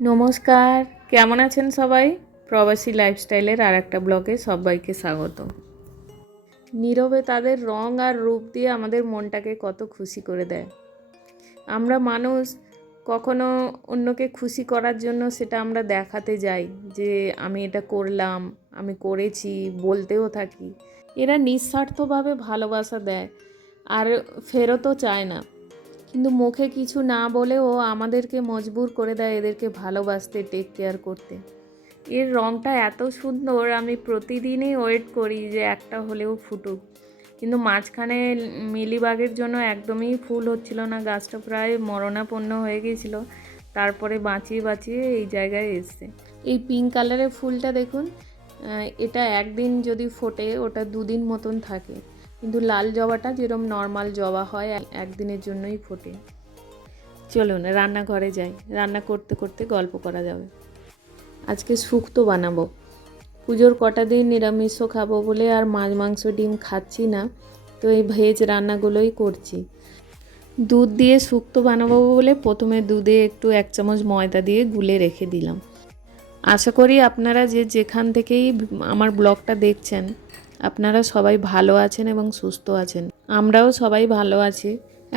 নমস্কার, কেমন আছেন সবাই? প্রবাসী লাইফস্টাইলের আর একটা ব্লগে সবাইকে স্বাগত। নীরবে তাদের রং আর রূপ দিয়ে আমাদের মনটাকে কত খুশি করে দেয়। আমরা মানুষ কখনো অন্যকে খুশি করার জন্য সেটা আমরা দেখাতে যাই যে আমি এটা করলাম, আমি করেছি, বলতেও থাকি। এরা নিঃস্বার্থভাবে ভালোবাসা দেয় আর ফেরতও চায় না, কিন্তু মুখে কিছু না বলেও আমাদেরকে মজবুর করে দেয় এদেরকে ভালোবাসতে, টেক কেয়ার করতে। এর রঙটা এত সুন্দর, আমি প্রতিদিনই ওয়েট করি যে একটা হলেও ফুটুক, কিন্তু মাঝখানে মিলিবাগের জন্য একদমই ফুল হচ্ছিল না, গাছটা প্রায় মরণাপন্ন হয়ে গিয়েছিল। তারপরে বাঁচিয়ে বাঁচিয়ে এই জায়গায় এসছে। এই পিঙ্ক কালারের ফুলটা দেখুন, এটা একদিন যদি ফোটে ওটা দুদিন মতন থাকে, কিন্তু লাল জবাটা যেরকম নর্মাল জবা হয় একদিনের জন্যই ফোটে। চলুন রান্নাঘরে যাই, রান্না করতে করতে গল্প করা যাবে। আজকে শুক্তো বানাবো। পুজোর কটা দিন নিরামিষও খাবো বলে আর মাছ মাংস ডিম খাচ্ছি না, তো এই ভেজ রান্নাগুলোই করছি। দুধ দিয়ে শুক্তো বানাবো বলে প্রথমে দুধে একটু 1 চামচ ময়দা দিয়ে গুলে রেখে দিলাম। আশা করি আপনারা যেখান থেকেই আমার ব্লগটা দেখছেন আপনারা সবাই ভালো আছেন এবং সুস্থ আছেন। আমরাও সবাই ভালো আছি।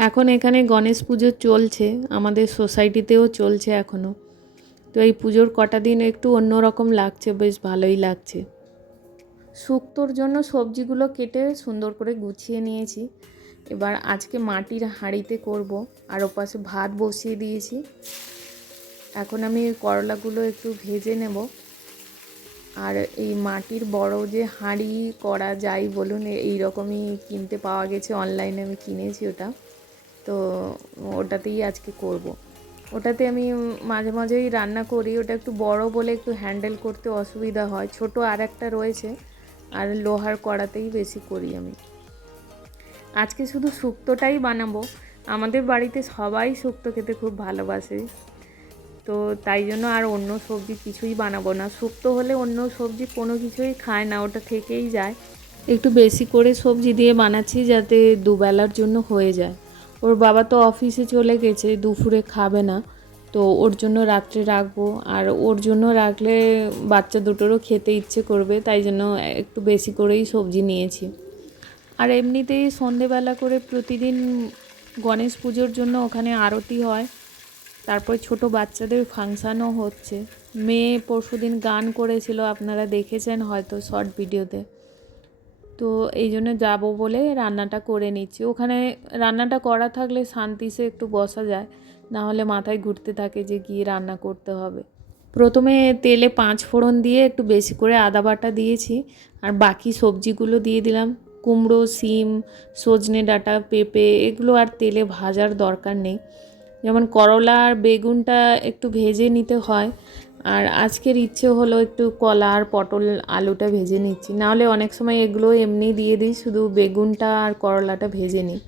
এখন এখানে গণেশ পুজো চলছে, আমাদের সোসাইটিতেও চলছে এখনও। তো এই পুজোর কটা দিন একটু অন্যরকম লাগছে, বেশ ভালোই লাগছে। শুক্তোর জন্য সবজিগুলো কেটে সুন্দর করে গুছিয়ে নিয়েছি। এবার আজকে মাটির হাঁড়িতে করব, আর ওপাশে ভাত বসিয়ে দিয়েছি। এখন আমি করলাগুলো একটু ভেজে নেব। আর এই মাটির বড় যে হাঁড়ি করা যাই বলুন, এই রকমই কিনতে পাওয়া গেছে অনলাইনে, আমি কিনেছি ওটা। তো ওটাতেই আজকে করব। ওটাতে আমি মাঝে মাঝেই রান্না করি, ওটা একটু বড় বলে একটু হ্যান্ডেল করতে অসুবিধা হয়। ছোট আর একটা রয়েছে, আর লোহার কড়াতেই বেশি করি আমি। আজকে শুধু শুক্তোটাই বানাবো। আমাদের বাড়িতে সবাই শুক্তো খেতে খুব ভালোবাসে, তো তাই জন্য আর অন্য সবজি কিছুই বানাবো না। শুক্তো হলে অন্য সবজি কোনো কিছুই খায় না, ওটা থেকেই যায়। একটু বেশি করে সবজি দিয়ে বানাচ্ছি যাতে দুবেলার জন্য হয়ে যায়। ওর বাবা তো অফিসে চলে গেছে, দুপুরে খাবে না, তো ওর জন্য রাত্রে রাখবো। আর ওর জন্য রাখলে বাচ্চা দুটোরও খেতে ইচ্ছে করবে, তাই জন্য একটু বেশি করেই সবজি নিয়েছি। আর এমনিতেই সন্ধেবেলা করে প্রতিদিন গণেশ পুজোর জন্য ওখানে আরতি হয়, তারপরে ছোট বাচ্চাদের ফাংশানও হচ্ছে। মেয়ে পরশুদিন গান করেছিল, আপনারা দেখেছেন হয়তো শর্ট ভিডিওতে। তো এই জন্য যাবো বলে রান্নাটা করে নিচ্ছি। ওখানে রান্নাটা করা থাকলে শান্তিতে একটু বসা যায়, না হলে মাথায় ঘুরতে থাকে যে গিয়ে রান্না করতে হবে। প্রথমে তেলে 5 ফোড়ন দিয়ে একটু বেশি করে আদা বাটা দিয়েছি, আর বাকি সবজিগুলো দিয়ে দিলাম। কুমড়ো, শিম, সজনে ডাঁটা, পেঁপে এগুলো আর তেলে ভাজার দরকার নেই। যেমন করলা আর বেগুনটা একটু ভেজে নিতে হয়, আর আজকের ইচ্ছে হলো একটু কলা আর পটল আলুটা ভেজে নিচ্ছি। নাহলে অনেক সময় এগুলো এমনি দিয়ে দিই, শুধু বেগুনটা আর করলাটা ভেজে নিই।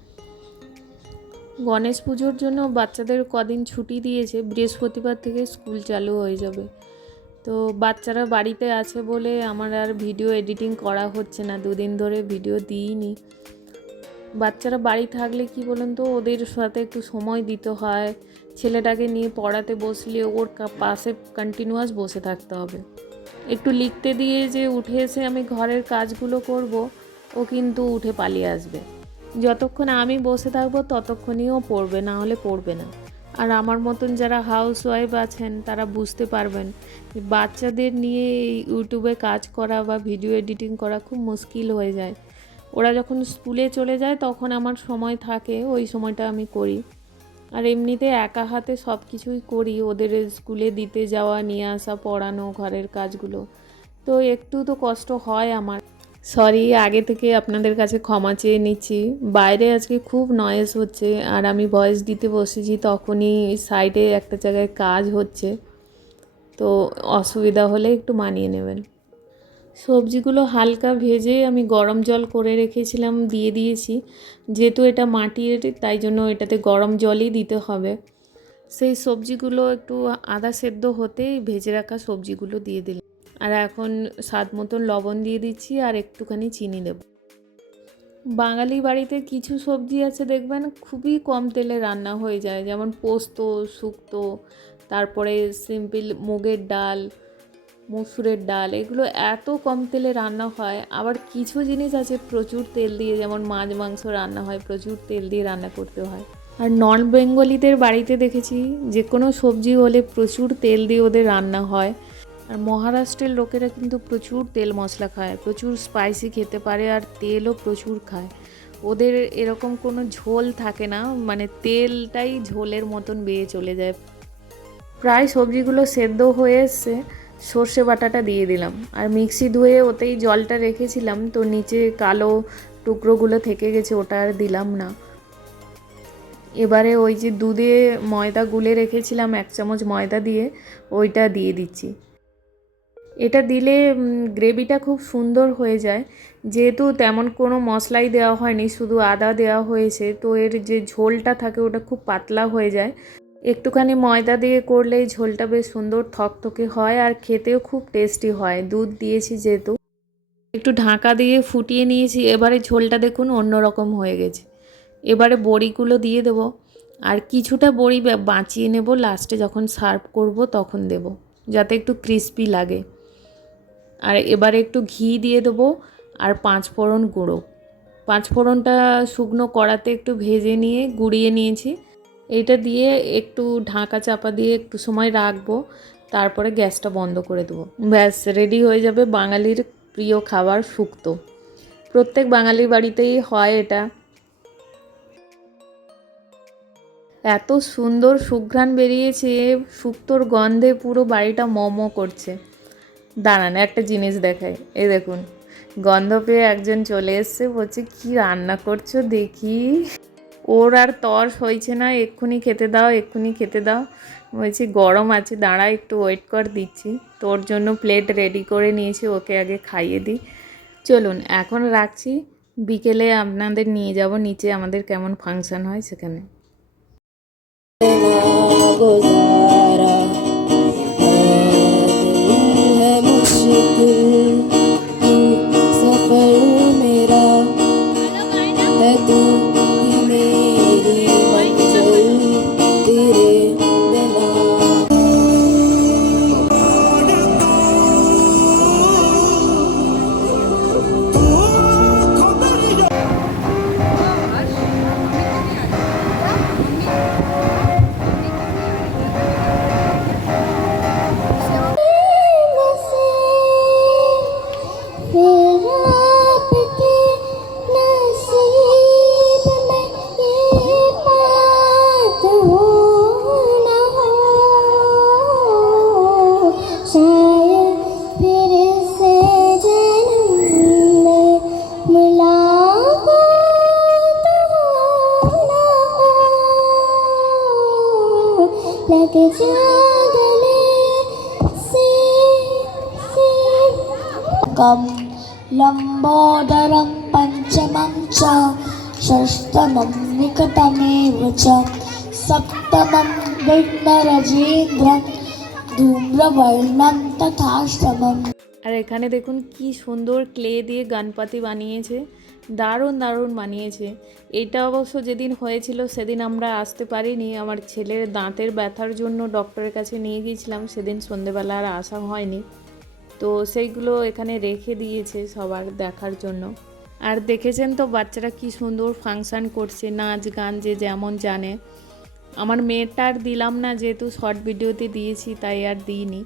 গণেশ পুজোর জন্য বাচ্চাদের কদিন ছুটি দিয়েছে, বৃহস্পতিবার থেকে স্কুল চালু হয়ে যাবে। তো বাচ্চারা বাড়িতে আছে বলে আমার আর ভিডিও এডিটিং করা হচ্ছে না, 2 দিন ধরে ভিডিও দিইনি। বাচ্চারা বাড়ি থাকলে কি বলুন তো, ওদের সাথে একটু সময় দিতে হয়। ছেলেটাকে নিয়ে পড়াতে বসলে ওর পাশে কন্টিনিউয়াস বসে থাকতে হবে। একটু লিখতে দিয়ে যে উঠে এসে আমি ঘরের কাজগুলো করব, ও কিন্তু উঠে পালিয়ে আসবে। যতক্ষণ আমি বসে থাকবো ততক্ষণই ও পড়বে, না হলে পড়বে না। আর আমার মতন যারা হাউস ওয়াইফ আছেন তারা বুঝতে পারবেন যে বাচ্চাদের নিয়ে ইউটিউবে কাজ করা বা ভিডিও এডিটিং করা খুব মুশকিল হয়ে যায়। ওরা যখন স্কুলে চলে যায় তখন আমার সময় থাকে, ওই সময়টা আমি করি। আর এমনিতে একা হাতে সব কিছুই করি, ওদের স্কুলে দিতে যাওয়া, নিয়ে আসা, পড়ানো, ঘরের কাজগুলো, তো একটু তো কষ্ট হয় আমার। সরি, আগে থেকে আপনাদের কাছে ক্ষমা চেয়ে নিচ্ছি। বাইরে আজকে খুব নয়েজ হচ্ছে, আর আমি ভয়েস দিতে বসেছি তখনই সাইডে একটা জায়গায় কাজ হচ্ছে, তো অসুবিধা হলে একটু মানিয়ে নেবেন। সবজিগুলো হালকা ভেজে আমি গরম জল করে রেখেছিলাম, দিয়ে দিয়েছি। যেহেতু এটা মাটির, তাই জন্য এটাতে গরম জলই দিতে হবে। সেই সবজিগুলো একটু আধা সেদ্ধ হতেই ভেজে রাখা সবজিগুলো দিয়ে দিলাম। আর এখন স্বাদ মতন লবণ দিয়ে দিচ্ছি, আর একটুখানি চিনি দেব। বাঙালি বাড়িতে কিছু সবজি আছে দেখবেন খুবই কম তেলে রান্না হয়ে যায়, যেমন পোস্ত, শুক্তো, তারপরে সিম্পল মুগের ডাল, মসুরের ডাল, এগুলো এত কম তেলে রান্না হয়। আবার কিছু জিনিস আছে প্রচুর তেল দিয়ে, যেমন মাছ মাংস রান্না হয় প্রচুর তেল দিয়ে রান্না করতে হয়। আর নন বেঙ্গলিদের বাড়িতে দেখেছি যে কোনো সবজি হলে প্রচুর তেল দিয়ে ওদের রান্না হয়। আর মহারাষ্ট্রের লোকেরা কিন্তু প্রচুর তেল মশলা খায়, প্রচুর স্পাইসি খেতে পারে, আর তেলও প্রচুর খায়। ওদের এরকম কোনো ঝোল থাকে না, মানে তেলটাই ঝোলের মতন বেয়ে চলে যায়। প্রায় সবজিগুলো সেদ্ধ হয়ে এসছে, সর্ষে বাটাটা দিয়ে দিলাম, আর মিক্সি ধুয়ে ওতেই জলটা রেখেছিলাম, তো নিচে কালো টুকরোগুলো থেকে গেছে, ওটা আর দিলাম না। এবারে ওই যে দুধে ময়দা গুলে রেখেছিলাম 1 চামচ ময়দা দিয়ে, ওইটা দিয়ে দিচ্ছি। এটা দিলে গ্রেভিটা খুব সুন্দর হয়ে যায়, যেহেতু তেমন কোনো মশলাই দেওয়া হয়নি, শুধু আদা দেওয়া হয়েছে, তো এর যে ঝোলটা থাকে ওটা খুব পাতলা হয়ে যায়। একটুখানি ময়দা দিয়ে করলে ঝোলটা বেশ সুন্দর থকথকে হয়, আর খেতেও খুব টেস্টি হয়। দুধ দিয়েছি যেহেতু, একটু ঢাকা দিয়ে ফুটিয়ে নিয়েছি। এবারে ঝোলটা দেখুন অন্যরকম হয়ে গেছে। এবারে বড়িগুলো দিয়ে দেবো, আর কিছুটা বড়ি বাঁচিয়ে নেব, লাস্টে যখন সার্ভ করব তখন দেব, যাতে একটু ক্রিস্পি লাগে। আর এবারে একটু ঘি দিয়ে দেবো, আর 5 ফোড়ন গুঁড়ো। 5 ফোড়নটা শুকনো কড়াতে একটু ভেজে নিয়ে গুঁড়িয়ে নিয়েছি। এইটা দিয়ে একটু ঢাকা চাপা দিয়ে একটু সময় রাখবো, তারপরে গ্যাসটা বন্ধ করে দেবো। ব্যাস রেডি হয়ে যাবে বাঙালির প্রিয় খাবার শুক্তো। প্রত্যেক বাঙালির বাড়িতেই হয় এটা। এত সুন্দর সুঘ্রাণ বেরিয়েছে, শুক্তোর গন্ধে পুরো বাড়িটা মমো করছে। দাঁড়ান একটা জিনিস দেখায়, এই দেখুন গন্ধ পেয়ে একজন চলে এসছে, বলছে কি রান্না করছো দেখি। ওর আর তর হয়েছে না, এক্ষুনি খেতে দাও, এক্ষুনি খেতে দাও। বলছি গরম আছে, দাঁড়া একটু ওয়েট কর, দিচ্ছি। তোর জন্য প্লেট রেডি করে নিয়েছি, ওকে আগে খাইয়ে দিই। চলুন এখন রাখছি, বিকেলে আপনাদের নিয়ে যাব নিচে, আমাদের কেমন ফাংশন হয় সেখানে। लंबोदरं पंचमं च षष्ठमं निकटमेव च सप्तमं विघ्नराजेन्द्रं धूम्रवर्णं तथाष्टमम्। আর এখানে দেখুন কি সুন্দর ক্লে দিয়ে গণপতি বানিয়েছে, দারুণ দারুণ বানিয়েছে। এটা অবশ্য যেদিন হয়েছিল সেদিন আমরা আসতে পারিনি, আমার ছেলের দাঁতের ব্যথার জন্য ডক্টরের কাছে নিয়ে গিয়েছিলাম, সেদিন সন্ধেবেলা আর আসা হয়নি। তো সেইগুলো এখানে রেখে দিয়েছে সবার দেখার জন্য। আর দেখেছেন তো বাচ্চারা কি সুন্দর ফাংশান করছে, নাচ গান যে যেমন জানে। আমার মেয়েটা আর দিলাম না, যেহেতু শর্ট ভিডিওতে দিয়েছি তাই আর দিইনি।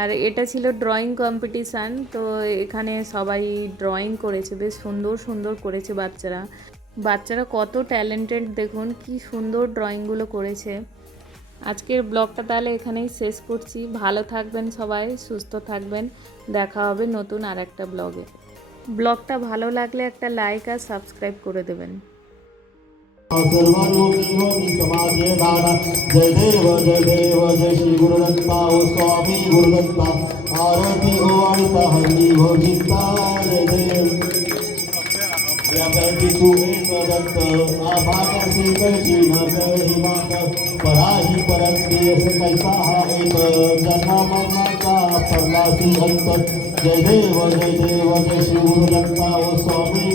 আর এটা ছিল ড্রয়িং কম্পিটিশান, তো এখানে সবাই ড্রয়িং করেছে, বেশ সুন্দর সুন্দর করেছে বাচ্চারা। বাচ্চারা কত ট্যালেন্টেড দেখুন, কি সুন্দর ড্রয়িংগুলো করেছে। আজকের ব্লগটা তাহলে এখানেই শেষ করছি। ভালো থাকবেন সবাই, সুস্থ থাকবেন, দেখা হবে নতুন আর একটা ব্লগে। ব্লগটা ভালো লাগলে একটা লাইক আর সাবস্ক্রাইব করে দেবেন। जय देव जय श्री गुरुदत्ता ओ स्वामी गुरुदत्ता आरती ओ आयता हरि भोजिता जय देव व्यापी तू एक दत्त आभाग से कैची न कही मात पराही परत्य से कैसा हा एक जन्म मरणाचा परलासी अंत जय देव जय श्री गुरुदत्ता ओ स्वामी